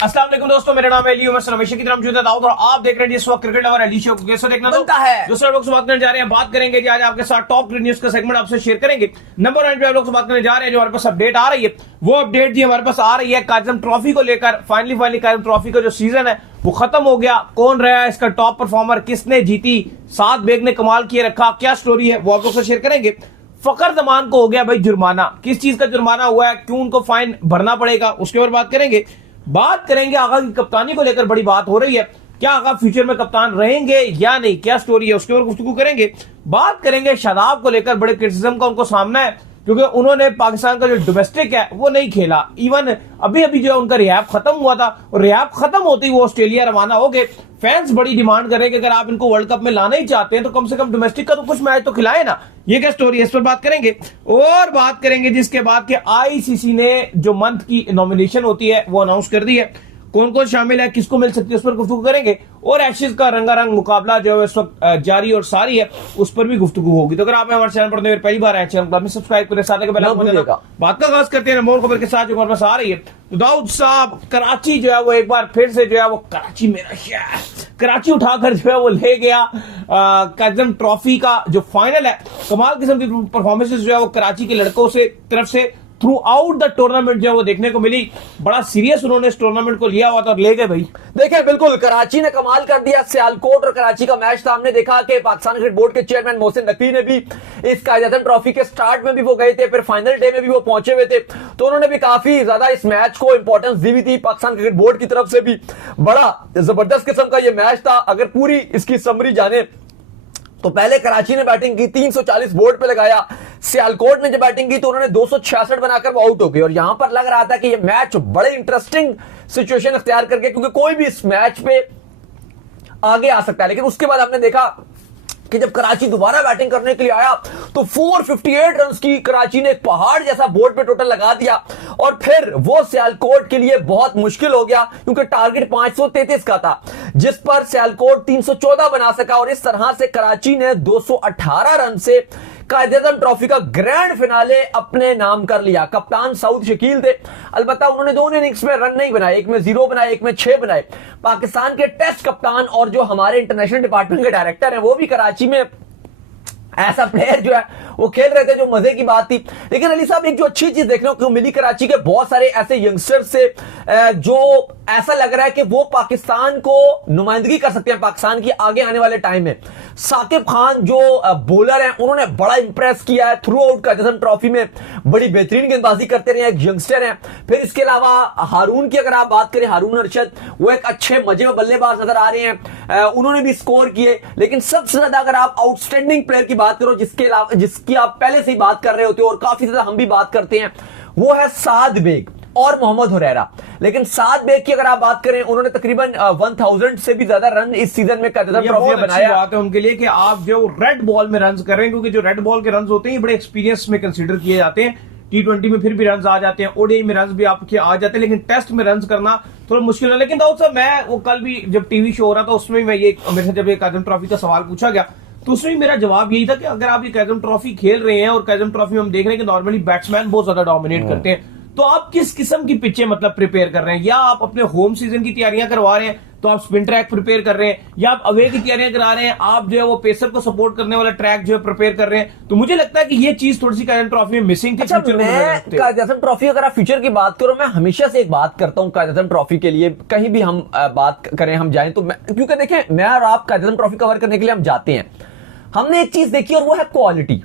अस्सलाम वालेकुम दोस्तों, मेरा नाम है अली उमर हमेशा की तरह मौजूद है दाऊद और आप देख रहे हैं इस वक्त क्रिकेट लवर अली शो को। कैसे देखना तो है दूसरे लोग से बात करने जा रहे हैं। बात करेंगे जी आज आपके साथ टॉप क्रिकेट न्यूज का सेगमेंट आपसे शेयर करेंगे। नंबर 1 पे आप लोग से बात करने जा रहे हैं, जो हमारे पास अपडेट आ रही है वो अपडेट जी हमारे पास आ रही है काज़िम ट्रॉफी को लेकर। फाइनली काज़िम ट्रॉफी का जो सीजन है वो खत्म हो गया। कौन रहा इसका टॉप परफॉर्मर, किसने जीती, सात बेग ने कमाल किए रखा, क्या स्टोरी है वो आप लोग से शेयर करेंगे। फकर जमान को हो गया भाई जुर्माना, किस चीज का जुर्माना हुआ है, क्यों उनको फाइन भरना पड़ेगा, उसके ऊपर बात करेंगे। बात करेंगे आगा की कप्तानी को लेकर बड़ी बात हो रही है, क्या आगा फ्यूचर में कप्तान रहेंगे या नहीं, क्या स्टोरी है उसके ऊपर गुफ्तगू करेंगे। बात करेंगे शादाब को लेकर, बड़े क्रिटिसिज्म का उनको सामना है क्योंकि उन्होंने पाकिस्तान का जो डोमेस्टिक है वो नहीं खेला। इवन अभी जो है उनका रिहैब खत्म हुआ था और रिहैब खत्म होते ही वो ऑस्ट्रेलिया रवाना हो गए। फैंस बड़ी डिमांड कर रहे हैं कि अगर आप इनको वर्ल्ड कप में लाना ही चाहते हैं तो कम से कम डोमेस्टिक का तो कुछ मैच तो खिलाए ना। ये क्या स्टोरी है, इस पर बात करेंगे। और बात करेंगे जिसके बाद के आईसीसी ने जो मंथ की नॉमिनेशन होती है वो अनाउंस कर दी है, कौन कौन शामिल है, किसको मिल सकती है, उस पर गुफ्तगू करेंगे। और एशेज का रंगारंग मुकाबला जो है इस वक्त जारी और सारी है, उस पर भी गुफ्तगू होगी। तो अगर आप हमारे चैनल पर पहली बार आए चैनल सब्सक्राइब करें, साथ ही बात का आगाज करते हैं मोर खबर के साथ जो हमारे पास आ रही है। तो दाऊद साहब, कराची जो है वो एक बार फिर से जो है वो कराची मेरा शहर, कराची उठाकर जो है वो ले गया काज़िम ट्रॉफी का जो फाइनल है। कमाल किस्म की परफॉर्मेंसेस जो है वो कराची के लड़कों से तरफ से थ्रू आउट द टूर्नामेंट जो है वो देखने को मिली। बड़ा सीरियस उन्होंने इस टूर्नामेंट को लिया हुआ था और ले गए भाई। देखिए बिल्कुल कराची ने कमाल कर दिया। सियालकोट और कराची का मैच था, हमने देखा कि पाकिस्तान क्रिकेट बोर्ड के चेयरमैन मोहसिन नकवी ने भी इस काज़िम ट्रॉफी के स्टार्ट में भी वो गए थे, फिर फाइनल डे में भी वो पहुंचे हुए थे, तो उन्होंने भी काफी ज्यादा इस मैच को इंपॉर्टेंस दी हुई थी। पाकिस्तान क्रिकेट बोर्ड की तरफ से भी बड़ा जबरदस्त किस्म का ये मैच था। अगर पूरी इसकी समरी जाने तो पहले कराची ने बैटिंग की, 340 बोर्ड पे लगाया। सियालकोट ने जब बैटिंग की तो उन्होंने 266 बनाकर वो आउट हो गए। और यहां पर लग रहा था कि ये मैच बड़े इंटरेस्टिंग सिचुएशन अख्तियार करके, क्योंकि कोई भी इस मैच पे आगे आ सकता है। लेकिन उसके बाद हमने देखा कि जब कराची दोबारा बैटिंग करने के लिए आया तो 458 रन की कराची ने एक पहाड़ जैसा बोर्ड पे टोटल लगा दिया। और फिर वो सियालकोट के लिए बहुत मुश्किल हो गया क्योंकि टारगेट 533 का था, जिस पर सियालकोट 314 बना सका। और इस तरह से कराची ने 218 रन से काज़िम ट्रॉफी का ग्रैंड फिनाले अपने नाम कर लिया। कप्तान सऊद शकील थे, अलबत्ता उन्होंने दोनों इनिंग्स में रन नहीं बनाए, एक में 0 बनाए, एक में 6 बनाए। पाकिस्तान के टेस्ट कप्तान और जो हमारे इंटरनेशनल डिपार्टमेंट के डायरेक्टर हैं वो भी कराची में ऐसा प्लेयर जो है वो खेल रहे थे, जो मजे की बात थी। लेकिन अली साहब, एक जो अच्छी चीज देखने को मिली कराची के बहुत सारे ऐसे यंगस्टर से जो ऐसा लग रहा है कि वो पाकिस्तान को नुमाइंदगी कर सकते हैं पाकिस्तान की आगे आने वाले टाइम में। साकिब खान जो बॉलर हैं उन्होंने बड़ा इंप्रेस किया है थ्रू आउट काज़िम ट्रॉफी में, बड़ी बेहतरीन गेंदबाजी करते रहे, एक यंगस्टर हैं। फिर इसके अलावा हारून की अगर आप बात करें, हारून अरशद, वो एक अच्छे मजे में बल्लेबाज नजर आ रहे हैं, उन्होंने भी स्कोर किए। लेकिन सबसे ज्यादा अगर आप आउटस्टैंडिंग प्लेयर की बात करो, जिसकी आप पहले से ही बात कर रहे होते हो और काफी ज्यादा हम भी बात करते हैं, वो है साद बेग और मोहम्मद हुरैरा। लेकिन साद बेग की अगर आप बात करें, उन्होंने तकरीबन 1000 से भी ज्यादा रन इस सीजन में काज़िम ट्रॉफी में बनाया। बात है उनके लिए कि आप जो रेड बॉल में रन कर रहे हैं, क्योंकि जो रेड बॉल के रन होते हैं बड़े एक्सपीरियंस में कंसीडर किए जाते हैं। T20 में फिर भी रन आ जाते हैं, ओडीआई में रन भी आपके आ जाते हैं, लेकिन टेस्ट में रन करना थोड़ा मुश्किल है। लेकिन दाऊद साहब, मैं वो कल भी जब टीवी शो हो रहा था उसमें मैं ये मेरे से जब ये काज़िम ट्रॉफी का सवाल पूछा गया तो उसमें मेरा जवाब यही था कि अगर आप ये काज़िम ट्रॉफी खेल रहे हैं और काज़िम ट्रॉफी में हम देख रहे हैं कि नॉर्मली बैट्समैन बहुत ज्यादा डोमिनेट करते हैं, तो आप किस किस्म की पिचें मतलब प्रिपेयर कर रहे हैं? या आप अपने होम सीजन की तैयारियां करवा रहे हैं तो आप स्पिन ट्रैक प्रिपेयर कर रहे हैं, या आप अवे की तैयारियां करा रहे हैं, आप जो है वो पेसर को सपोर्ट करने वाला ट्रैक जो है प्रिपेयर कर रहे हैं? तो मुझे लगता है कि ये चीज थोड़ी सी काज़िम ट्रॉफी में मिसिंग थी। अच्छा, मैं काज़िम ट्रॉफी अगर आप फ्यूचर की बात करो, मैं हमेशा से एक बात करता हूं काज़िम ट्रॉफी के लिए, कहीं भी हम बात करें, हम जाएं तो क्योंकि देखें, मैं और आप काज़िम ट्रॉफी कवर करने के लिए हम जाते हैं, हमने एक चीज देखी और वो है क्वालिटी।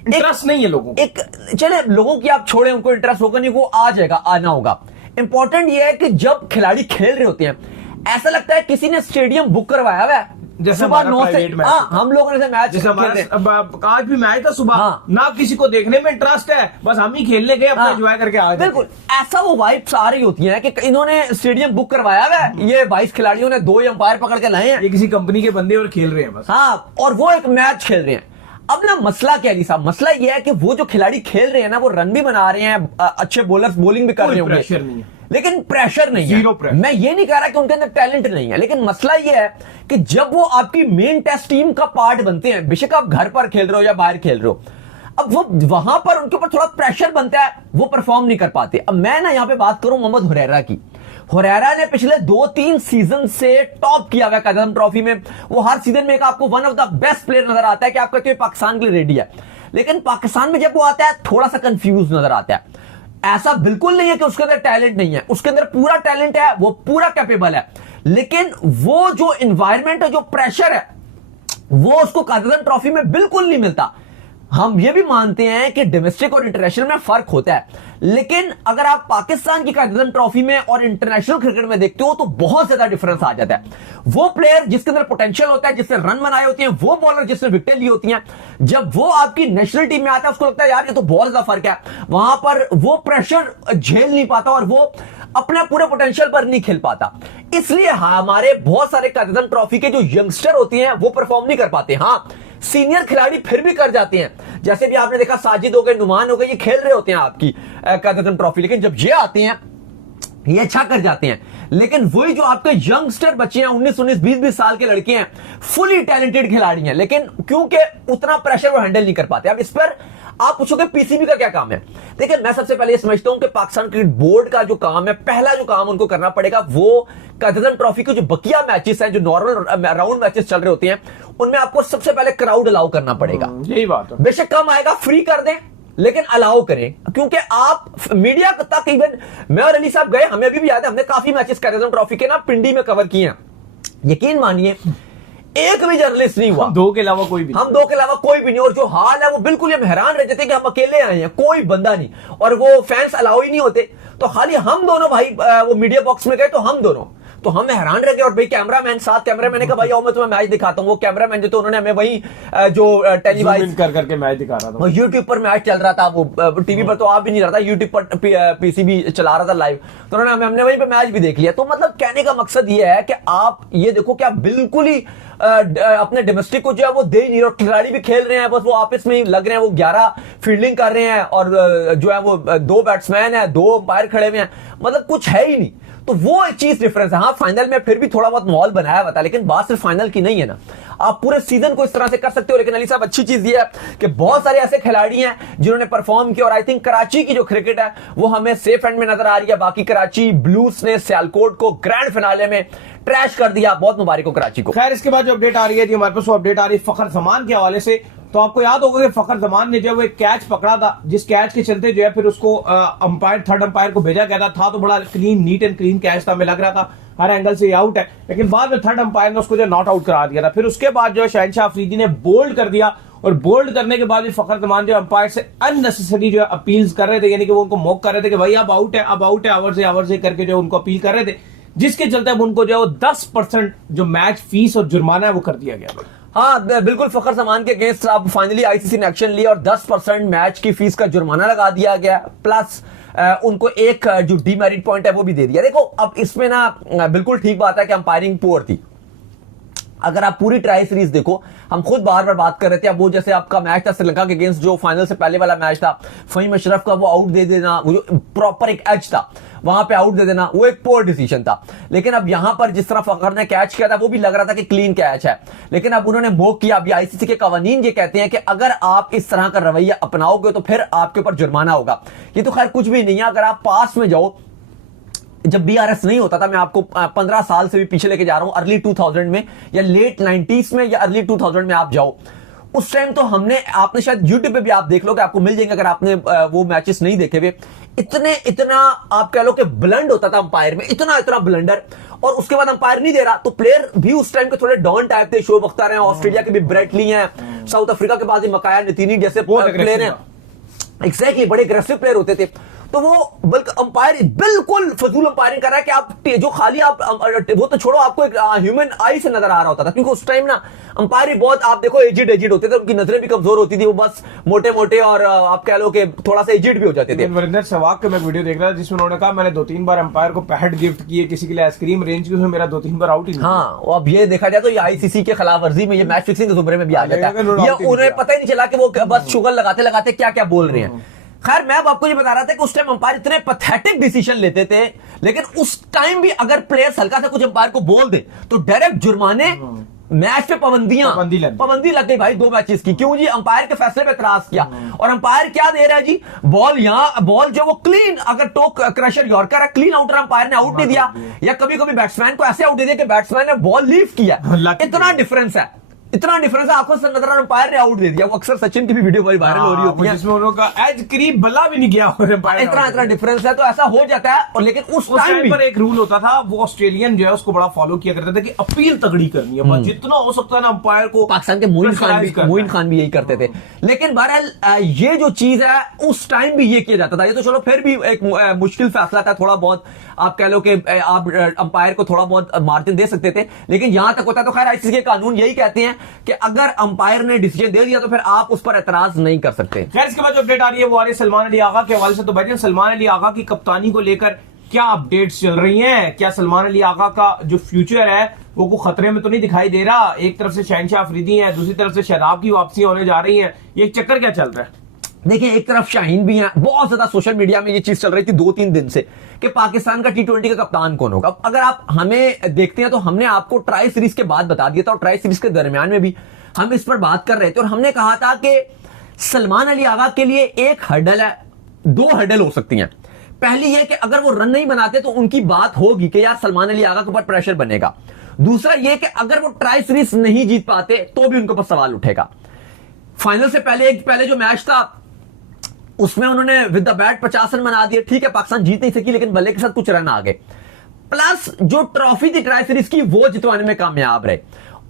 इंटरेस्ट नहीं है लोगों, एक चले लोगों की आप छोड़े, उनको इंटरेस्ट होगा नहीं, वो आ जाएगा, आना होगा। इंपॉर्टेंट ये है कि जब खिलाड़ी खेल रहे होते हैं ऐसा लगता है किसी ने स्टेडियम बुक करवाया हुआ है, जैसे सुबह 9 से। हम लोगों ने मैच जैसे आज भी मैच था सुबह, ना किसी को देखने में इंटरेस्ट है, बस हम ही खेलने गए, अपना एंजॉय करके आ गए। बिल्कुल ऐसा वो वाइब्स आ रही होती है कि इन्होंने स्टेडियम बुक करवाया हुआ है, ये 22 खिलाड़ियों ने 2 अंपायर पकड़ के लाए हैं, ये किसी कंपनी के बंदे और खेल रहे हैं बस। हाँ, और वो एक मैच खेल रहे हैं। अब ना मसला क्या है साहब, मसला ये है कि वो जो खिलाड़ी खेल रहे हैं ना, वो रन भी बना रहे हैं, अच्छे बॉलर्स बॉलिंग भी कर रहे होंगे, प्रेशर नहीं है, लेकिन प्रेशर नहीं है। मैं ये नहीं कह रहा कि उनके अंदर टैलेंट नहीं है, लेकिन मसला ये है कि जब वो आपकी मेन टेस्ट टीम का पार्ट बनते हैं, बेशक आप घर पर खेल रहे हो या बाहर खेल रहे हो, अब वो वहां पर उनके ऊपर थोड़ा प्रेशर बनता है, वो परफॉर्म नहीं कर पाते। अब मैं ना यहां पे बात करूं मोहम्मद हुरैरा की, हुरैरा ने पिछले 2-3 सीजन से टॉप किया हुआ कायदे आज़म ट्रॉफी में। वो हर सीजन में एक आपको one of the best player नजर आता है कि आप कहते हो पाकिस्तान के लिए रेडी है, लेकिन पाकिस्तान में जब वो आता है थोड़ा सा कंफ्यूज नजर आता है। ऐसा बिल्कुल नहीं है कि उसके अंदर टैलेंट नहीं है, उसके अंदर पूरा टैलेंट है, वो पूरा कैपेबल है, लेकिन वो जो एनवायरमेंट है, जो प्रेशर है, वो उसको कायदे आज़म ट्रॉफी में बिल्कुल नहीं मिलता। हम ये भी मानते हैं कि डोमेस्टिक और इंटरनेशनल में फर्क होता है, लेकिन अगर आप पाकिस्तान की कायदे आज़म ट्रॉफी में और इंटरनेशनल क्रिकेट में देखते हो तो बहुत ज्यादा डिफरेंस आ जाता है। वो प्लेयर जिसके अंदर पोटेंशियल होता है, जिसने रन बनाए होते हैं, वो बॉलर जिसने विकेट ली होती हैं, जब वो आपकी नेशनल टीम में आता है उसको लगता है यार ये तो बहुत ज्यादा फर्क है, वहां पर वो प्रेशर झेल नहीं पाता और वो अपने पूरे पोटेंशियल पर नहीं खेल पाता। इसलिए हमारे बहुत सारे कायदे आज़म ट्रॉफी के जो यंगस्टर होते हैं वो परफॉर्म नहीं कर पाते। हाँ, सीनियर खिलाड़ी फिर भी कर जाते हैं, जैसे भी आपने देखा साजिद हो गए, नुमान हो गए, ये खेल रहे होते हैं आपकी कायदे आज़म ट्रॉफी, लेकिन जब ये आते हैं ये अच्छा कर जाते हैं। लेकिन वही जो आपके यंगस्टर बच्चे हैं, 19-19, 20-20 साल के लड़के हैं, फुली टैलेंटेड खिलाड़ी हैं, लेकिन क्योंकि उतना प्रेशर वो हैंडल नहीं कर पाते। अब इस पर आप पूछोगे पीसीबी का क्या काम है? देखिए, मैं सबसे पहले ये समझता हूं कि पाकिस्तान क्रिकेट बोर्ड का जो काम है, पहला जो काम उनको करना पड़ेगा वो कायदे आज़म ट्रॉफी के जो बकिया मैचेस हैं, जो नॉर्मल राउंड मैचेस चल रहे होते हैं, उनमें आपको सबसे पहले क्राउड अलाउ करना पड़ेगा। यही बात है। बेशक कम आएगा, फ्री कर दें, लेकिन अलाउ करें, क्योंकि आप मीडिया तक, इवन मैं और अली साहब गए, हमें अभी भी याद है, हमने काफी मैचेस कायदे आज़म ट्रॉफी के ना पिंडी में कवर किए हैं। यकीन मानिए एक भी जर्नलिस्ट नहीं हुआ, हम दो के अलावा कोई भी नहीं, और जो हाल है वो बिल्कुल हम हैरान रह जाते कि हम अकेले आए हैं, कोई बंदा नहीं, और वो फैंस अलाउ ही नहीं होते, तो खाली हम दोनों भाई वो मीडिया बॉक्स में गए, तो हम दोनों, तो हम हैरान रह गए। और भाई कैमरामैन साथ, कैमरामैन ने कहा भाई आओ मैं तुम्हें मैच दिखाता हूँ। वो कैमरामैन जो, तो उन्होंने हमें वही जो टेलीवाइज कर करके मैच दिखा रहा था, यूट्यूब पर मैच चल रहा था, वो टीवी पर तो आप भी नहीं रहा था, यूट्यूब पर पीसीबी चला रहा था लाइव, तो उन्होंने हमने वहीं पे मैच भी देख लिया। तो मतलब कहने का मकसद ये है कि आप ये देखो कि आप बिल्कुल ही अपने डोमेस्टिक को जो है वो दे नहीं रहे, और खिलाड़ी भी खेल रहे हैं, बस वो आपस में ही लग रहे हैं, वो 11 फील्डिंग कर रहे हैं, और जो है वो 2 बैट्समैन है, 2 अंपायर खड़े हुए हैं, मतलब कुछ है ही नहीं। तो वो एक चीज डिफरेंस है। हाँ, फाइनल में फिर भी थोड़ा बहुत माहौल बनाया हुआ था, लेकिन बात सिर्फ फाइनल की नहीं है ना, आप पूरे सीजन को इस तरह से कर सकते हो। लेकिन अली साहब, अच्छी चीज ये है कि बहुत सारे ऐसे खिलाड़ी हैं जिन्होंने परफॉर्म किया, और आई थिंक कराची की जो क्रिकेट है वो हमें सेफ एंड में नजर आ रही है। बाकी कराची ब्लूज ने सियालकोट को ग्रैंड फिनाले में ट्रैश कर दिया, बहुत मुबारक हो कराची को। खैर, इसके बाद जो अपडेट आ रही है जी हमारे पास, वो अपडेट आ रही है फखर जमान के हवाले से। तो आपको याद होगा कि फखर जमान ने जो वो एक कैच पकड़ा था, जिस कैच के चलते जो है फिर उसको अंपायर, थर्ड अंपायर को भेजा गया था तो बड़ा clean, neat and clean catch था, हमें लग रहा था हर एंगल से आउट है, लेकिन बाद में थर्ड अंपायर ने उसको जो नॉट आउट करा दिया था। फिर उसके बाद जो है शहनशाह अफरीदी ने बोल्ड कर दिया, और बोल्ड करने के बाद भी फखर जमान जो अंपायर से अननेसेसरी जो है अपील्स कर रहे थे, यानी कि वो उनको मॉक कर रहे थे कि भाई अब आउट है, अब आउट है, आवर से करके जो उनको अपील कर रहे थे, जिसके चलते अब उनको जो है वो 10% जो मैच फीस और जुर्माना है वो कर दिया गया। हाँ, बिल्कुल, फखर जमान के अगेंस्ट अब फाइनली आईसीसी ने एक्शन लिया और 10% मैच की फीस का जुर्माना लगा दिया गया, प्लस उनको एक जो डीमेरिट पॉइंट है वो भी दे दिया। देखो, अब इसमें ना बिल्कुल ठीक बात है कि अंपायरिंग पुअर थी। अगर आप पूरी ट्राई सीरीज देखो, हम खुद बार बार बात कर रहे थे, अब वो जैसे आपका मैच था श्रीलंका के अगेंस्ट, जो फाइनल से पहले वाला मैच था, फहीम अशरफ का वो आउट दे देना, वो जो प्रॉपर एक एज था वहां पे आउट दे देना, वो एक पोर डिसीजन था। लेकिन अब यहां पर जिस तरह फखर ने कैच किया था वो भी लग रहा था कि क्लीन कैच है, लेकिन अब उन्होंने मोक किया। अभी आईसीसी के कवानीन ये कहते हैं कि अगर आप इस तरह का रवैया अपनाओगे तो फिर आपके ऊपर जुर्माना होगा। ये तो खैर कुछ भी नहीं है, अगर आप पास में जाओ, जब बीआरएस नहीं होता था, मैं आपको 15 साल से भी पीछे लेके जा रहा हूं, अर्ली 2000 में या लेट 90s में या अर्ली 2000 में आप जाओ, उस टाइम तो आपने शायद यूट्यूब पे भी आप देख लो कि आपको मिल जाएंगे अगर आपने वो मैचेस नहीं देखे हुए, इतना आप कह लो कि ब्लंड होता था अंपायर में, इतना ब्लंडर, और उसके बाद अंपायर नहीं दे रहा तो प्लेयर भी उस टाइम के थोड़े डॉन टाइप थे। शोएब अख्तर हैं, ऑस्ट्रेलिया के भी ब्रेट ली हैं, साउथ अफ्रीका के पास मकाया नतीनी जैसे प्लेयर हैं, एग्जैक्टली, बड़े अग्रेसिव प्लेयर होते थे। तो वो बल्कि अंपायर बिल्कुल फजूल अंपायरिंग कर रहा है कि आप जो खाली आप वो तो छोड़ो, आपको एक ह्यूमन आई से नजर आ रहा होता था, क्योंकि उस टाइम ना अंपायर बहुत, आप देखो, एजिड होते थे, उनकी नजरें भी कमजोर होती थी, वो बस मोटे और आप कह लो कि थोड़ा सा एजिड भी हो जाते थे। वरिंदर सहवाग का मैं वीडियो देख रहा था जिसमें उन्होंने कहा मैंने 2-3 बार अंपायर को पैड गिफ्ट किए, किसी के लिए आइसक्रीम रेंज की, उसमें मेरा 2-3 बार आउट ही। हाँ, अब ये देखा जाए तो ये आईसीसी के खिलाफ वर्जी में, ये मैच फिक्सिंग के जुमरे में भी आ जाता है, ये उन्हें पता ही नहीं चला कि वो बस शुगर लगाते क्या क्या बोल रहे हैं। खैर, मैं आपको ये बता रहा था कि उस टाइम अंपायर इतने पैथेटिक डिसीजन लेते थे, लेकिन उस टाइम भी अगर प्लेयर्स हल्का सा कुछ अंपायर को बोल दे तो डायरेक्ट जुर्माने मैच पे पाबंदी लग गई भाई 2 मैचेस की। क्यों जी? अंपायर के फैसले पे एतराज किया। और अंपायर क्या दे रहा है जी? बॉल जो वो क्लीन, अगर टोक क्रशर यॉर्कर है, क्लीन आउटर, अंपायर ने आउट नहीं दिया, या कभी कभी बैट्समैन को ऐसे आउट दे दिया कि बैट्समैन ने बॉल लीव किया। इतना डिफरेंस है आपको से नजर अंपायर ने आउट दे दिया। वो अक्सर सचिन की भी वीडियो बड़ी वायरल हो रही होती है, जिसमें उनका एज करीब बल्ला भी नहीं गया। इतना डिफरेंस है, तो ऐसा हो जाता है। और लेकिन उस टाइम पर एक रूल होता था, वो ऑस्ट्रेलियन जो है उसको बड़ा फॉलो किया करते थे कि अपील तगड़ी करनी है, जितना हो सकता है ना अंपायर को। पाकिस्तान के मोइन खान भी यही करते थे। लेकिन बहरहाल ये जो चीज है उस टाइम भी ये किया जाता था। ये तो चलो फिर भी एक मुश्किल फैसला था, थोड़ा बहुत आप कह लो कि आप अंपायर को थोड़ा बहुत मार्जिन दे सकते थे। लेकिन यहां तक होता है तो खैर आईसीसी के कानून यही कहते हैं कि अगर अंपायर ने डिसीजन दे दिया तो फिर आप उस पर एतराज नहीं कर सकते। खैर इसके बाद जो अपडेट आ रही है वो आ रही है सलमान अली आगा के हवाले से। तो भाईजान सलमान अली आगा की कप्तानी को लेकर क्या अपडेट्स चल रही हैं? क्या सलमान अली आगा का जो फ्यूचर है वो खतरे में तो नहीं दिखाई दे रहा? एक तरफ से शहनशाह अफरीदी है, दूसरी तरफ से शादाब की वापसी होने जा रही है, ये चक्कर क्या चल रहा है? देखिए, एक तरफ शाहीन भी है, बहुत ज्यादा सोशल मीडिया में ये चीज चल रही थी 2-3 दिन से कि पाकिस्तान का T20 का कप्तान कौन होगा। अगर आप हमें देखते हैं तो हमने आपको ट्राई सीरीज के बाद बता दिया था, और ट्राई सीरीज के दरमियान में भी हम इस पर बात कर रहे थे, और हमने कहा था कि सलमान अली आगा के लिए एक हर्डल है, 2 हर्डल हो सकती हैं। पहली यह कि अगर वो रन नहीं बनाते तो उनकी बात होगी कि यार सलमान अली आगा के ऊपर प्रेशर बनेगा। दूसरा यह कि अगर वो ट्राई सीरीज नहीं जीत पाते तो भी उनके ऊपर सवाल उठेगा। फाइनल से पहले जो मैच था उसमें उन्होंने विद द बैट 50 रन बना दिए। ठीक है, पाकिस्तान जीत नहीं सकी, लेकिन बल्ले के साथ कुछ रन आ गए। प्लस जो ट्रॉफी थी ट्राई सीरीज की वो जितवाने में कामयाब रहे।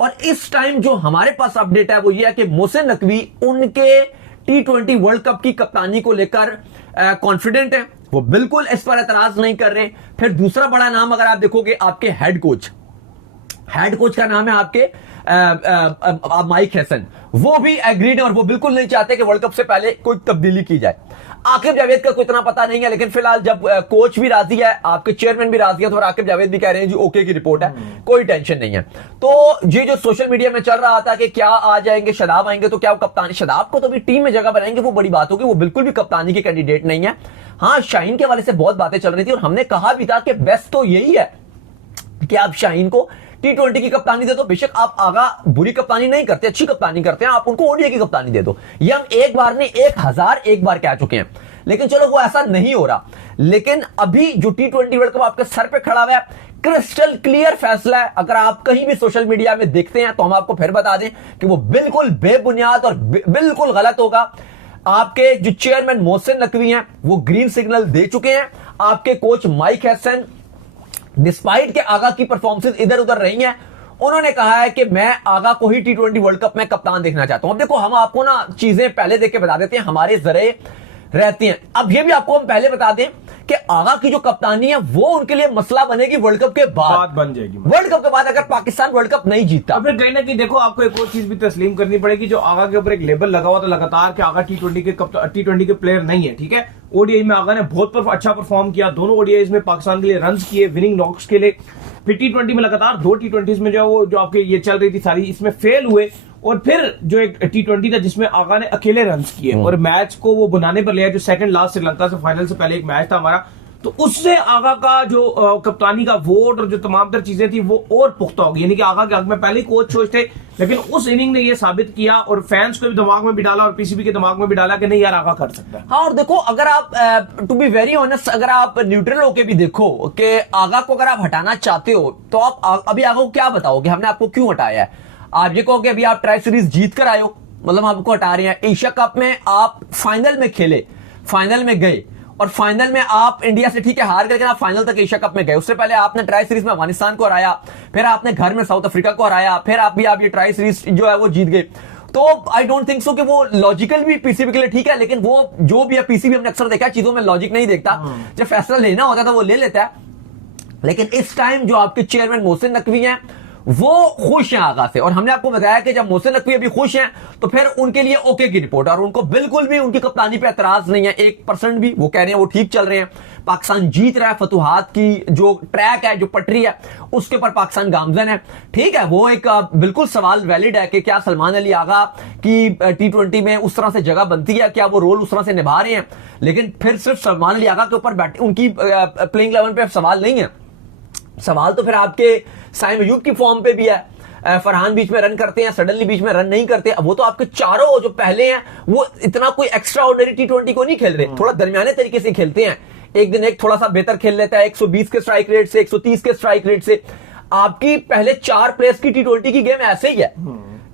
और इस टाइम जो हमारे पास अपडेट है वो ये है कि मोहसिन नकवी उनके T20 वर्ल्ड कप की कप्तानी को लेकर कॉन्फिडेंट है, वो बिल्कुल इस पर एतराज नहीं कर रहे। फिर दूसरा बड़ा नाम अगर आप देखोगे, आपके हेड कोच का नाम है आपके माइक हैसन, वो भी एग्रीड है और वो बिल्कुल नहीं चाहते कि वर्ल्ड कप से पहले कोई तब्दीली की जाए। आकिब जावेद का कोई इतना पता नहीं है, लेकिन फिलहाल जब कोच भी राजी है, आपके चेयरमैन भी राजी है, तो आकिब जावेद भी कह रहे हैं जी ओके की रिपोर्ट है, कोई टेंशन नहीं है। तो ये जो सोशल मीडिया में चल रहा था कि क्या आ जाएंगे, शादाब आएंगे तो क्या वो कप्तानी, शादाब को तो भी टीम में जगह बनाएंगे, वो बड़ी बात होगी, वो बिल्कुल भी कप्तानी के कैंडिडेट नहीं है। हाँ, शाहीन के हवाले से बहुत बातें चल रही थी और हमने कहा भी था कि बेस्ट तो यही है कि आप शाहीन को T20 की कप्तानी दे दो। बेशक आप आगा बुरी कप्तानी नहीं करते, अच्छी कप्तानी करते हैं, आप उनको ओडीआई की कप्तानी दे दो। ये हम एक बार नहीं 1001 बार कह चुके हैं, लेकिन चलो वो ऐसा नहीं हो रहा। लेकिन अभी जो T20 वर्ल्ड कप आपके सर पे खड़ा हुआ है, क्रिस्टल क्लियर फैसला है। अगर आप कहीं भी सोशल मीडिया में देखते हैं तो हम आपको फिर बता दें कि वो बिल्कुल बेबुनियाद और बिल्कुल गलत होगा। आपके जो चेयरमैन मोहसिन नकवी हैं वो ग्रीन सिग्नल दे चुके हैं। आपके कोच माइक हैसन, डिस्पाइट के आगा की परफॉर्मेंस इधर उधर रही हैं, उन्होंने कहा है कि मैं आगा को ही T20 वर्ल्ड कप में कप्तान देखना चाहता हूं। अब देखो, हम आपको ना चीजें पहले देख के बता देते हैं, हमारे जरिए रहती हैं। अब ये भी आपको हम पहले बता दें कि आगा की जो कप्तानी है वो उनके लिए मसला बनेगी वर्ल्ड कप के बाद बन जाएगी। वर्ल्ड कप के बाद अगर पाकिस्तान वर्ल्ड कप नहीं जीतता, फिर कहीं ना कहीं देखो आपको एक और चीज भी तस्लीम करनी पड़ेगी, जो आगा के ऊपर एक लेबल लगा हुआ था लगातार कि आगा T20 के प्लेयर नहीं है। ठीक है, ओडीआई में आगा ने बहुत अच्छा परफॉर्म किया, दोनों ओडीआई में पाकिस्तान के लिए रन किए, विनिंग नॉक्स के लिए। फिर T20 में लगातार 2 T20 में जो आपके ये चल रही थी सारी, इसमें फेल हुए। और फिर जो एक T20 था जिसमें आगा ने अकेले रन किए और मैच को वो बनाने पर लिया, जो सेकंड लास्ट श्रीलंका से फाइनल से पहले एक मैच था हमारा, तो उससे आगा का जो कप्तानी का वोट और जो तमाम तर चीजें थी वो और पुख्ता होगी। यानी कि आगा के हक में पहले ही कोच सोच थे, लेकिन उस इनिंग ने ये साबित किया और फैंस को भी दिमाग में भी डाला और पीसीबी के दिमाग में भी डाला कि नहीं यार आगा कर सकता है। हाँ, और देखो, अगर आप टू बी वेरी ऑनेस्ट, अगर आप न्यूट्रल होके भी देखो कि आगा को अगर आप हटाना चाहते हो तो आप अभी आगा को क्या बताओगे, हमने आपको क्यों हटाया है? आप ये कहोगे अभी आप ट्राई सीरीज जीत कर आए हो, मतलब आपको हटा रहे हैं। एशिया कप में आप फाइनल में खेले, फाइनल में गए, और फाइनल में आप इंडिया से ठीक है हार गए, लेकिन आप फाइनल तक एशिया कप में गए। उससे पहले आपने ट्राई सीरीज में अफगानिस्तान को हराया, फिर आपने घर में साउथ अफ्रीका को हराया, फिर आप ये ट्राई सीरीज जो है वो जीत गए। तो आई डोंट थिंक सो कि वो लॉजिकल भी पीसीबी के लिए ठीक है, लेकिन वो जो भी है, पीसीबी हमने अक्सर देखा है चीजों में लॉजिक नहीं देखता। जब फैसला लेना होता था वो ले लेता है, लेकिन इस टाइम जो आपके चेयरमैन मोहसिन नकवी हैं वो खुश हैं आगा से। और हमने आपको बताया कि जब मोहसिन नकवी अभी खुश हैं तो फिर उनके लिए ओके की रिपोर्ट, और उनको बिल्कुल भी उनकी कप्तानी पे एतराज नहीं है 1% भी। वो कह रहे हैं वो ठीक चल रहे हैं, पाकिस्तान जीत रहा है, फतुहात की जो ट्रैक है, जो पटरी है, उसके ऊपर पाकिस्तान गामजन है। ठीक है, वो एक बिल्कुल सवाल वैलिड है कि क्या सलमान अली आगा की T20 में उस तरह से जगह बनती है, क्या वो रोल उस तरह से निभा रहे हैं? लेकिन फिर सिर्फ सलमान अली आगा के ऊपर उनकी प्लेइंग 11 पे सवाल नहीं है, सवाल तो फिर आपके साइम अयूब की फॉर्म पे भी है, फरहान बीच में रन करते हैं, सडनली बीच में रन नहीं करते। अब वो तो आपके चारों जो पहले हैं वो इतना कोई एक्स्ट्रा ऑर्डिनरी टी20 को नहीं खेल रहे, थोड़ा दरमियाने तरीके से खेलते हैं। एक दिन एक थोड़ा सा बेहतर खेल लेता है 120 के स्ट्राइक रेट से, 130 के स्ट्राइक रेट से। आपकी पहले 4 प्लेयर्स की टी20 की गेम ऐसे ही है,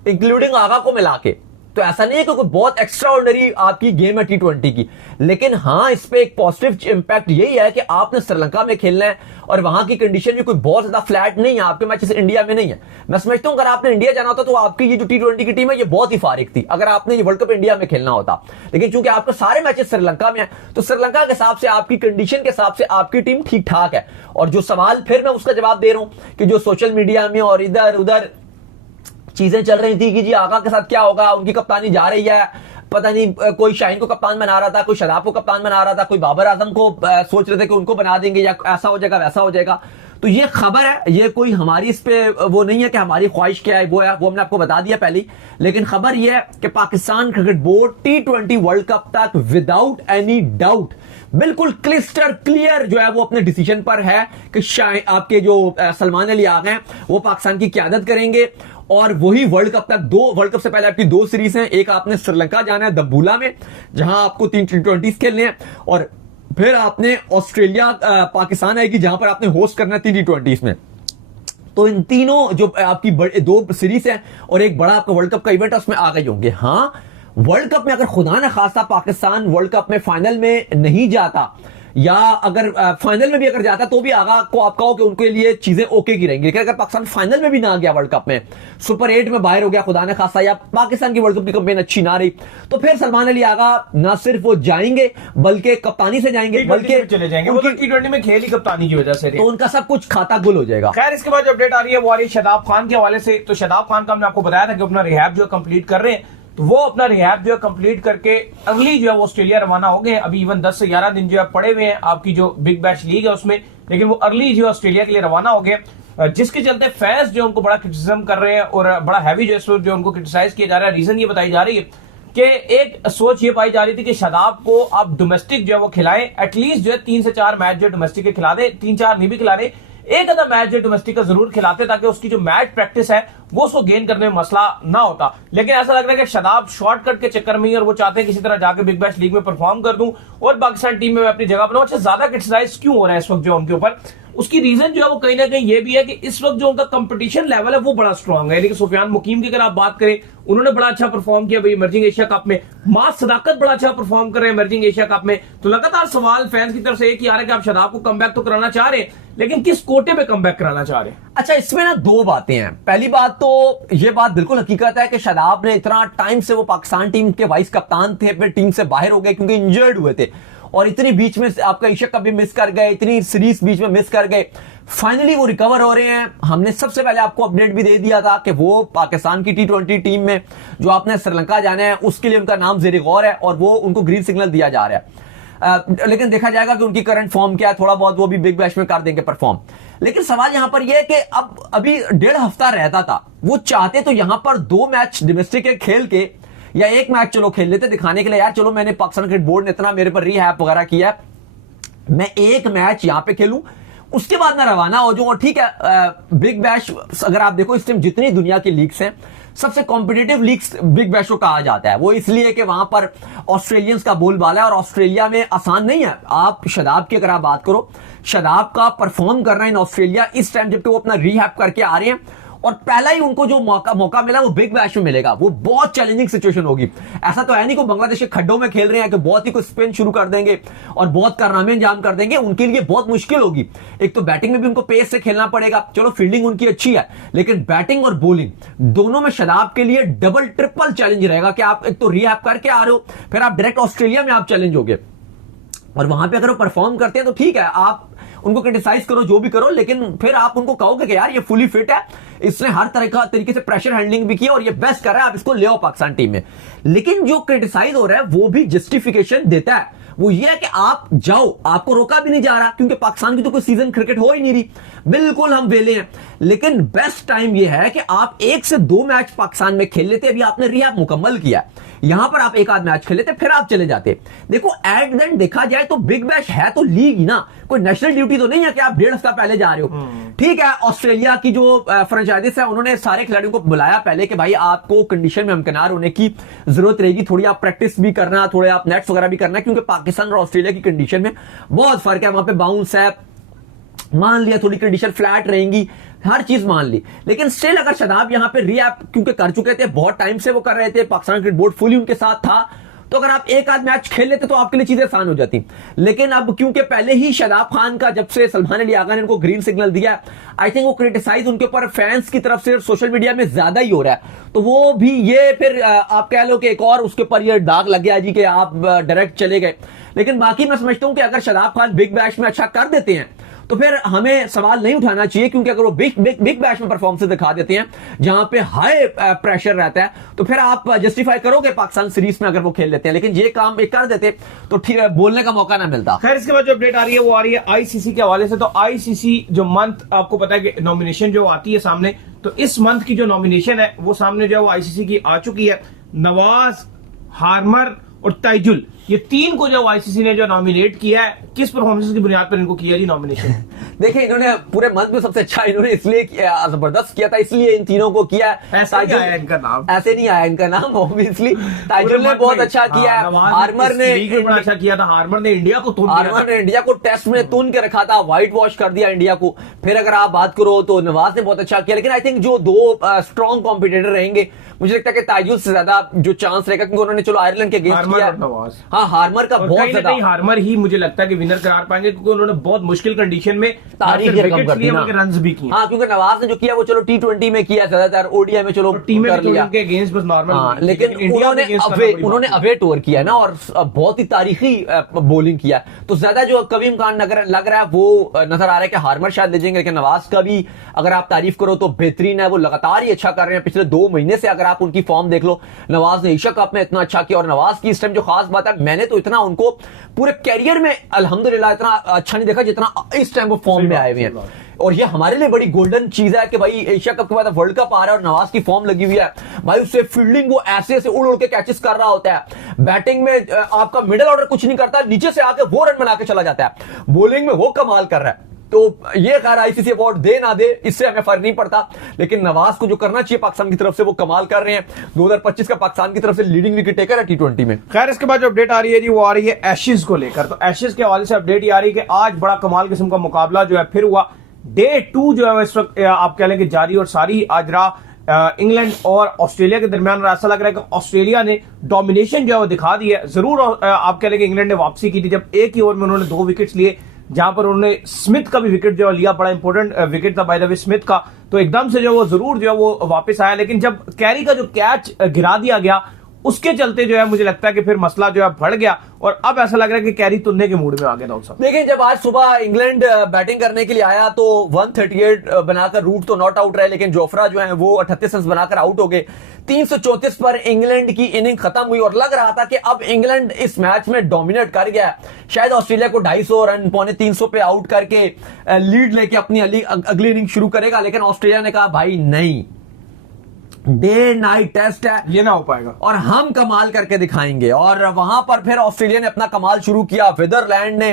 इंक्लूडिंग आगा को मिला के। तो ऐसा नहीं है कि कोई बहुत एक्स्ट्रा ऑर्डिनरी आपकी गेम है टी20 की, लेकिन हाँ इस पे एक पॉजिटिव इंपैक्ट यही है कि आपने श्रीलंका में खेलना है और वहां की कंडीशन भी कोई बहुत ज्यादा फ्लैट नहीं है, आपके मैचेस इंडिया में नहीं है। मैं समझता हूं अगर आपने इंडिया जाना होता तो आपकी ये जो टी20 की टीम है ये बहुत ही फारिग थी अगर आपने ये वर्ल्ड कप इंडिया में खेलना होता। लेकिन चूंकि आपके सारे मैचेस श्रीलंका में है तो श्रीलंका के हिसाब से, आपकी कंडीशन के हिसाब से आपकी टीम ठीक ठाक है। और जो सवाल फिर मैं उसका जवाब दे रहा हूं कि जो सोशल मीडिया में और इधर उधर चीजें चल रही थी कि जी आगा के साथ क्या होगा, उनकी कप्तानी जा रही है, पता नहीं कोई शाहीन को कप्तान बना रहा था, कोई शदाब को कप्तान बना रहा था, कोई बाबर आजम को सोच रहे थे कि उनको बना देंगे या ऐसा हो जाएगा वैसा हो जाएगा। तो ये खबर है, ये कोई हमारी इस पे वो नहीं है कि हमारी ख्वाहिश क्या है, वो हमने आपको बता दिया पहले ही। लेकिन खबर ये है कि पाकिस्तान क्रिकेट बोर्ड टी20 वर्ल्ड कप तक विदाउट एनी डाउट बिल्कुल क्लिस्टर क्लियर जो है वो अपने डिसीजन पर है कि आपके जो सलमान अली आगा हैं वो पाकिस्तान की क़यादत करेंगे और वही वर्ल्ड कप तक, वर्ल्ड कप से पहले आपकी 2 सीरीज हैं। एक आपने श्रीलंका जाना है दब्बूला में जहां आपको 3 टी20 खेलने हैं, और फिर आपने ऑस्ट्रेलिया पाकिस्तान आएगी जहां पर आपने होस्ट करना है 3 टी20 में। तो इन तीनों जो आपकी 2 सीरीज है और एक बड़ा आपका वर्ल्ड कप का इवेंट है उसमें आ गए होंगे। हाँ वर्ल्ड कप में अगर खुदा न खासा पाकिस्तान वर्ल्ड कप में फाइनल में नहीं जाता या अगर फाइनल में भी अगर जाता तो भी आगा को आप कहो कि उनके लिए चीजें ओके की रहेंगी। लेकिन अगर पाकिस्तान फाइनल में भी ना गया, वर्ल्ड कप में सुपर 8 में बाहर हो गया खुदा ने खासा, या पाकिस्तान की वर्ल्ड कप की कैंपेन अच्छी ना रही, तो फिर सलमान अली आगा ना सिर्फ वो जाएंगे बल्कि कप्तानी से जाएंगे, बल्कि चले जाएंगे। वो तो टी20 में खेल ही कप्तानी की वजह से, तो उनका सब कुछ खाता गुल हो जाएगा। खैर इसके बाद जो अपडेट आ रही है वो आ रही है शदाब खान के हवाले से। तो शदाब खान का हमने आपको बताया था कि अपना रिहैब जो कंप्लीट कर रहे हैं, तो वो अपना रिहैब जो है कंप्लीट करके अगली जो है वो ऑस्ट्रेलिया रवाना हो गए। अभी इवन 10 से 11 दिन जो है पड़े हुए हैं आपकी जो बिग बैश लीग है उसमें, लेकिन वो अर्ली जो ऑस्ट्रेलिया के लिए रवाना हो गए, जिसके चलते फैंस जो उनको बड़ा क्रिटिसिज्म कर रहे हैं और बड़ा हैवी जो उनको क्रिटिसाइज किया जा रहा है। रीजन ये बताई जा रही है कि एक सोच ये पाई जा रही थी कि शदाब को आप डोमेस्टिक जो है वो खिलाएं, एटलीस्ट जो है 3 से 4 मैच जो डोमेस्टिक के खिला दे, 3-4 नहीं भी खिला दे, एक आधा मैच जो डोमेस्टिक का जरूर खिलाते ताकि उसकी जो मैच प्रैक्टिस है वो उसको गेन करने में मसला ना होता। लेकिन ऐसा लग रहा है कि शदाब शॉर्टकट के चक्कर में ही, और वो चाहते हैं किसी तरह जाके बिग बैश लीग में परफॉर्म कर दूं और पाकिस्तान टीम में मैं अपनी जगह बनाऊं। अच्छा ज्यादा क्रिटिसाइज क्यों हो रहा है इस वक्त जो उनके ऊपर, उसकी रीजन जो है वो कहीं ना कहीं ये भी है कि इस वक्त जो उनका कंपटीशन लेवल है वो बड़ा स्ट्रांग है। लेकिन सुफियान मुकीम की अगर आप बात करें, उन्होंने बड़ा अच्छा परफॉर्म किया भाई इमर्जिंग एशिया कप में, मास सदाकत बड़ा अच्छा परफॉर्म कर रहे हैं इमर्जिंग एशिया कप में। तो लगातार सवाल फैंस की तरफ से एक ही आ रहा है कि आप शदाब को कमबैक तो कराना चाह रहे हैं, लेकिन किस कोटे पे कमबैक कराना चाह रहे हैं। अच्छा इसमें ना 2 बातें हैं। पहली बात तो ये बात बिल्कुल हकीकत है कि शदाब ने इतना टाइम से, वो पाकिस्तान टीम के वाइस कप्तान थे, फिर टीम से बाहर हो गए क्योंकि इंजर्ड हुए थे, और इतनी बीच में आपका एशिया कप भी मिस कर गए, इतनी सीरीज बीच में मिस कर गए। फाइनली वो रिकवर हो रहे हैं। हमने सबसे पहले आपको अपडेट भी दे दिया था कि वो पाकिस्तान की टी20 टीम में जो आपने श्रीलंका जाना है उसके लिए उनका नाम ज़ेरे गौर है और वो उनको ग्रीन सिग्नल दिया जा रहा है। लेकिन देखा जाएगा कि उनकी करंट फॉर्म क्या है, थोड़ा बहुत वो भी बिग बैश में कर देंगे परफॉर्म। लेकिन सवाल यहां पर यह है कि अब अभी 1.5 हफ्ता रहता था, वो चाहते तो यहां पर 2 मैच डोमेस्टिक के खेल के या 1 मैच चलो खेल लेते, दिखाने के लिए यार चलो मैंने पाकिस्तान क्रिकेट बोर्ड ने इतना मेरे पर रिहैब वगैरह किया, मैं 1 मैच यहां पे खेलूं उसके बाद मैं रवाना हो जाऊं। और ठीक है बिग बैश अगर आप देखो इस टाइम जितनी दुनिया की लीग्स हैं सबसे कॉम्पिटिटिव लीग्स बिग बैश को कहा जाता है। वो इसलिए कि वहां पर ऑस्ट्रेलियंस का बोलबाला है और ऑस्ट्रेलिया में आसान नहीं है। आप शदाब की अगर आप बात करो, शदाब का परफॉर्म कर रहे हैं इन ऑस्ट्रेलिया इस टाइम जबकि वो अपना रिहैब करके आ रहे हैं, और पहला ही उनको जो मौका मिला वो बिग बैश में मिलेगा। वो बहुत चैलेंजिंग सिचुएशन होगी। ऐसा तो है नहीं कि बांग्लादेश के खड्डों में खेल रहे हैं कि बहुत ही कुछ स्पिन शुरू कर देंगे और बहुत कारनामे अंजाम कर देंगे, उनके लिए बहुत मुश्किल होगी। एक तो बैटिंग में भी उनको पेस से खेलना पड़ेगा, चलो फील्डिंग उनकी अच्छी है, लेकिन बैटिंग और बॉलिंग दोनों में शदाब के लिए डबल ट्रिपल चैलेंज रहेगा कि आप एक तो रिहैब करके आ रहे हो, फिर आप डायरेक्ट ऑस्ट्रेलिया में आप चैलेंज होगे, और वहां पे अगर वो परफॉर्म करते हैं तो ठीक है, आप उनको क्रिटिसाइज करो जो भी करो, लेकिन फिर आप उनको कहोगे कि यार ये फुली फिट है, इसने हर तरह का तरीके से प्रेशर हैंडलिंग भी किया और ये बेस्ट कर रहा है, आप इसको ले आओ पाकिस्तान टीम में। लेकिन जो क्रिटिसाइज हो रहा है वो भी जस्टिफिकेशन देता है, वो ये है कि आप जाओ, आपको रोका भी नहीं जा रहा क्योंकि पाकिस्तान की तो कोई सीजन क्रिकेट हो ही नहीं रही। बिल्कुल हम वेले हैं, लेकिन बेस्ट टाइम यह है कि आप 1 से 2 मैच पाकिस्तान में खेल लेते। अभी आपने रिहैब मुकम्मल किया, यहां पर आप एक आध मैच खेल लेते, फिर आप चले जाते। देखो एट द एंड देखा जाए तो बिग बैश है तो लीग ही ना, कोई नेशनल ड्यूटी तो नहीं है कि आप 1.5 हफ्ता पहले जा रहे हो। ठीक है, ऑस्ट्रेलिया की जो फ्रेंचाइजीज है उन्होंने सारे खिलाड़ियों को बुलाया पहले कि भाई आपको कंडीशन में हमकिनार होने की जरूरत रहेगी, थोड़ी आप प्रैक्टिस भी करना, थोड़े आप नेट्स वगैरह भी करना, क्योंकि पाकिस्तान और ऑस्ट्रेलिया की कंडीशन में बहुत फर्क है। वहां पे बाउंस है, मान लिया थोड़ी कंडीशन फ्लैट रहेंगी, हर चीज मान ली, लेकिन स्टिल अगर शदाब यहां पे रीएप क्योंकि कर चुके थे, बहुत टाइम से वो कर रहे थे, पाकिस्तान क्रिकेट बोर्ड फुली उनके साथ था, तो अगर आप एक आध मैच खेल लेते तो आपके लिए चीजें आसान हो जाती। लेकिन अब क्योंकि पहले ही शादाब खान का, जब से सलमान अली आगा ने इनको ग्रीन सिग्नल दिया, आई थिंक वो क्रिटिसाइज उनके ऊपर फैंस की तरफ से सोशल मीडिया में ज्यादा ही हो रहा है, तो वो भी ये फिर आप कह लो कि एक और उसके ऊपर ये दाग लग गया जी कि आप डायरेक्ट चले गए। लेकिन बाकी मैं समझता हूं कि अगर शादाब खान बिग बैश में अच्छा कर देते हैं तो फिर हमें सवाल नहीं उठाना चाहिए, क्योंकि अगर वो बिग बैश में परफॉर्मेंस दिखा देते हैं जहां पे हाई प्रेशर रहता है, तो फिर आप जस्टिफाई करोगे पाकिस्तान सीरीज में अगर वो खेल लेते हैं। लेकिन ये काम एक कर देते तो ठीक है, बोलने का मौका ना मिलता। खैर, इसके बाद जो अपडेट आ रही है वो आ रही है आईसीसी के हवाले से। तो आईसीसी जो मंथ, आपको पता है कि नॉमिनेशन जो आती है सामने, तो इस मंथ की जो नॉमिनेशन है वो सामने जो है वो आईसीसी की आ चुकी है। नवाज, हार्मर और ताइजुल, ये 3 को जो आईसीसी ने जो नॉमिनेट किया है, किस परफॉर्मेंस की बुनियाद पर इनको किया जी नॉमिनेशन? देखिए, इन्होंने पूरे मंथ में सबसे अच्छा इन्होंने इसलिए जबरदस्त किया था, इसलिए इन तीनों को किया। ऐसा नहीं आया इनका नाम, ऐसे नहीं आया इनका नाम, ऑब्वियसली ताइजुल ने बहुत अच्छा किया, हार्मर ने बड़ा अच्छा किया था, हार्मर ने इंडिया को टेस्ट में तून के रखा था, व्हाइट वॉश कर दिया इंडिया को। फिर अगर आप बात करो तो नवाज ने बहुत अच्छा किया, लेकिन आई थिंक जो 2 स्ट्रॉन्ग कॉम्पिटिटर रहेंगे, मुझे लगता है कि ताइजुल से ज्यादा जो चांस रहेगा, क्योंकि उन्होंने चलो आयरलैंड के अगेंस्ट किया। हाँ, हार्मर का बहुत ज्यादा, हार्मर ही मुझे लगता है कि विनर करार पाएंगे, क्योंकि उन्होंने बहुत मुश्किल कंडीशन में रन्स भी किए। हाँ, क्योंकि नवाज ने जो किया वो चलो T20 में किया, ज्यादातर ओडीआई में चलो टीम कर लिया, उनके अगेंस्ट बस नॉर्मल। लेकिन उन्होंने अवे टूर किया ना, और बहुत ही तारीखी बॉलिंग किया, तो ज्यादा जो कभी इम्कान लग रहा है वो नजर आ रहा है कि हार्मर शायद ले जाएंगे। लेकिन नवाज का भी अगर आप तारीफ करो तो बेहतरीन है, वो लगातार ही अच्छा कर रहे हैं पिछले 2 महीने से। अगर आप उनकी फॉर्म देख लो, नवाज ने एशिया कप में इतना अच्छा किया, और नवाज की इस टाइम जो खास बात है, मैंने तो इतना उनको पूरे कैरियर में अल्हम्दुलिल्लाह इतना अच्छा नहीं देखा जितना इस टाइम वो फॉर्म में आए हुए हैं। और ये हमारे लिए बड़ी गोल्डन चीज है कि भाई एशिया कप के बाद वर्ल्ड कप आ रहा है और नवाज की फॉर्म लगी हुई है भाई, उससे फील्डिंग वो ऐसे ऐसे उड़ उड़ के कैचेस कर रहा होता है, बैटिंग में आपका मिडिल ऑर्डर कुछ नहीं करता, नीचे से आके वो रन बना के चला जाता है, बॉलिंग में वो कमाल कर रहा है। तो ये खैर आईसीसी अवार्ड दे ना दे, इससे हमें फर्क नहीं पड़ता, लेकिन नवाज को जो करना चाहिए पाकिस्तान की तरफ से वो कमाल कर रहे हैं। 2025 का पाकिस्तान की तरफ से लीडिंग विकेट टेकर है T20 में। खैर, इसके बाद जो अपडेट आ रही है जी वो आ रही है एशेज को लेकर। तो एशेज के हवाले से अपडेट ये आ रही है कि आज बड़ा कमाल किस्म का मुकाबला जो है फिर हुआ। डे 2 जो है इस वक्त आप कह लें कि जारी और सारी आज रहा इंग्लैंड और ऑस्ट्रेलिया के दरमियान, और ऐसा लग रहा है कि ऑस्ट्रेलिया ने डोमिनेशन जो है वो दिखा दी है। जरूर आप कह लें कि इंग्लैंड ने वापसी की थी, जब एक ही ओवर में उन्होंने 2 विकेट्स लिए, जहां पर उन्होंने स्मिथ का भी विकेट जो लिया, बड़ा इंपॉर्टेंट विकेट था बाय द वे स्मिथ का, तो एकदम से जो वो जरूर जो है वो वापस आया। लेकिन जब कैरी का जो कैच गिरा दिया गया, उसके चलते जो है मुझे लगता है कि फिर मसला जो है बढ़ गया, और अब ऐसा लग रहा है कि कैरी तुन्ने के मूड में आ गया था। देखिए, जब आज सुबह इंग्लैंड बैटिंग करने के लिए आया तो 138 बनाकर रूट तो नॉट आउट रहे, लेकिन जोफ्रा जो है वो 38 रन बनाकर आउट हो गए। 334 पर इंग्लैंड की इनिंग खत्म हुई, और लग रहा था कि अब इंग्लैंड इस मैच में डोमिनेट कर गया, शायद ऑस्ट्रेलिया को 250 रन 250 पे आउट करके लीड लेके अपनी अगली इनिंग शुरू करेगा। लेकिन ऑस्ट्रेलिया ने कहा भाई नहीं, डे नाइट टेस्ट है, ये ना हो पाएगा और हम कमाल करके दिखाएंगे। और वहां पर फिर ऑस्ट्रेलिया ने अपना कमाल शुरू किया। वेदरलैंड ने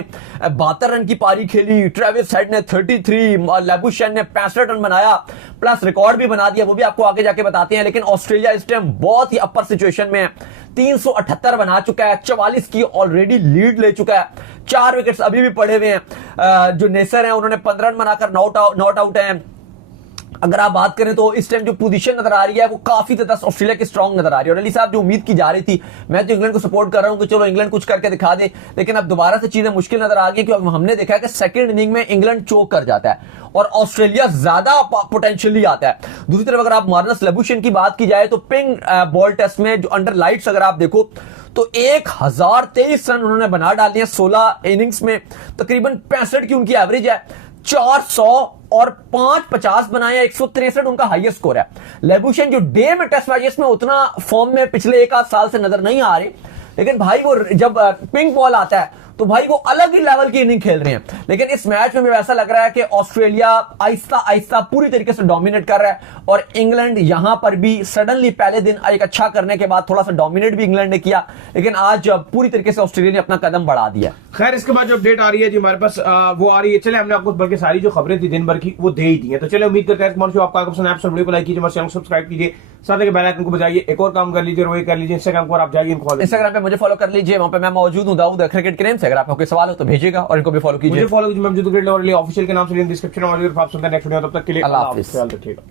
72 रन की पारी खेली, ट्रेविस हेड ने 33 और लेबुशेन ने 65 रन बनाया, प्लस रिकॉर्ड भी बना दिया, वो भी आपको आगे जाके बताते हैं। लेकिन ऑस्ट्रेलिया इस टाइम बहुत ही अपर सिचुएशन में है, 378 बना चुका है, 44 की ऑलरेडी लीड ले चुका है, 4 विकेट्स अभी भी पड़े हुए हैं। जो नेसर है उन्होंने 15 रन बनाकर नॉट आउट है। अगर आप बात करें तो इस टाइम जो पोजीशन नजर आ रही है वो काफी ज्यादा ऑस्ट्रेलिया की स्ट्रांग नजर आ रही है। और अली साहब, जो उम्मीद की जा रही थी, मैं तो इंग्लैंड को सपोर्ट कर रहा हूं कि चलो इंग्लैंड कुछ करके दिखा दे, लेकिन अब दोबारा से चीजें मुश्किल नजर आ गई, क्योंकि हमने देखा है कि सेकंड इनिंग में इंग्लैंड चोक कर जाता है और ऑस्ट्रेलिया ज्यादा पोटेंशियली आता है। दूसरी तरफ अगर आप मार्नस लेबुशेन की बात की जाए तो पिंक बॉल टेस्ट में जो अंडर लाइट्स अगर आप देखो तो 1023 रन उन्होंने बना डाले हैं 16 इनिंग्स में, तकरीबन 65 की उनकी एवरेज है, 400 और 550 बनाए, 163 उनका हाईएस्ट स्कोर है। लेबुशेन जो डे में टेस्ट मैचेस में उतना फॉर्म में पिछले 1 आध साल से नजर नहीं आ रहे, लेकिन भाई वो जब पिंक बॉल आता है तो भाई वो अलग ही लेवल की इनिंग खेल रहे हैं। लेकिन इस मैच में ऐसा लग रहा है कि ऑस्ट्रेलिया आहिस्ता आहिस्ता पूरी तरीके से डोमिनेट कर रहा है और इंग्लैंड यहां पर भी सडनली पहले दिन एक अच्छा करने के बाद थोड़ा सा डोमिनेट भी इंग्लैंड ने किया, लेकिन आज पूरी तरीके से ऑस्ट्रेलिया ने अपना कदम बढ़ा दिया। खैर इसके बाद जो अपडेट आ रही है जी हमारे पास वो आ रही है। चले हमने आपको बल्कि सारी जो खबरें थी दिन भर की वो दे ही दी है। तो चले उम्मीद करते हैं आपका पसंद है, वीडियो को लाइक कीजिए, हमारे चैनल को सब्सक्राइब कीजिए, साथ ही बेल आइकन को बजाइए। एक और काम कर लीजिए, वो कर लीजिए इंस्टाग्राम पर आप जाइए, इंस्टाग्राम पे मुझे फॉलो कर लीजिए, वहां पे मैं मौजूद हूं दाऊद क्रिकेट के नेम से। अगर आपको कोई सवाल हो तो भेजिएगा और इनको भी फॉलो कीजिए। मुझे फॉलो कीजिए, मैं ऑफिशियल के नाम से डिस्क्रिप्शन में मौजूद। आप सुनते हैं नेक्स्ट वीडियो, तब तक के लिए अल्लाह हाफिज़।